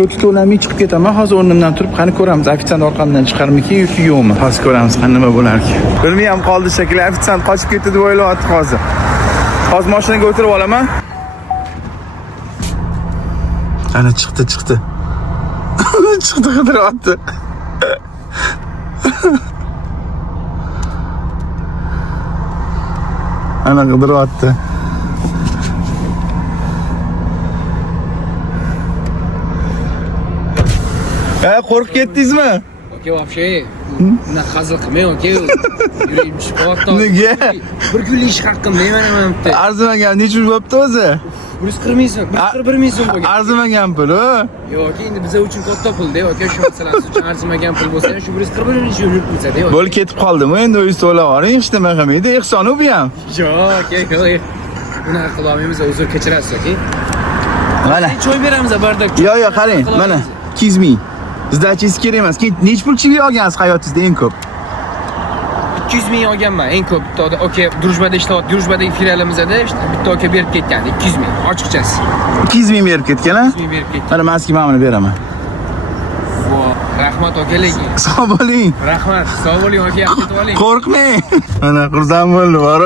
Shoti to'lamay chiqib ketaman. Hozir o'rnimdan turib, qani ko'ramiz, ofitsiant orqamdan chiqarmikin yoki yo'qmi? Hozir ko'ramiz, qani nima bo'larki. Bilmayam qoldi shekilli, ofitsiant qochib ketdi deb o'ylayapti hozir. Hozir mashinaga o'tirib olaman. Ana chiqdi. Chiqdi qidiryapti. Ana qidiryapti. Qo'rqib ketdingizmi? Aka, вообще, buni hazil qilmang, aka. Yuragim chiqyapti. Nega? Bir kunlik ish haqqim deyman bitta. Arzimagan, necha pul bo'pti o'zi? 140 ming so'm, 141 ming so'm bo'lgan. Arzimagan pul, o? Yo'q, aka, endi biz uchun katta pul-da, aka. Shu masalasi uchun arzimagan pul bo'lsa, shu 141 ming so'm yurib bo'lsa-da, aka. Bo'lib ketib qoldimi? Endi o'zingiz to'lab oling, hech nima qilmaydi. Ehson u bu ham. Yo'q, aka, bunaqa qila olmaymiz, uzr kechirasiz, aka. Mana. Choy beramiz bardak. Yo'q, qarang, mana 200 ming. Zdachingiz kerak emas. Necha pul chivil olgansiz hayotingizda eng ko'p? 200 ming olganman, eng ko'p. Bitta aka Drujbada ishlayapti. Drujbadagi filialimizda bitta aka berib ketgandi, 200 ming. Ochiqchasi. 200 ming berib ketgan, ha? 200 ming berib ketgan. Mana men mana buni beraman. Rahmat aka lekin. Sog' bo'ling. Rahmat, sog' bo'ling aka, yaxshi ketib oling. Qo'rqmang. Mana xursand bo'ldim, bor.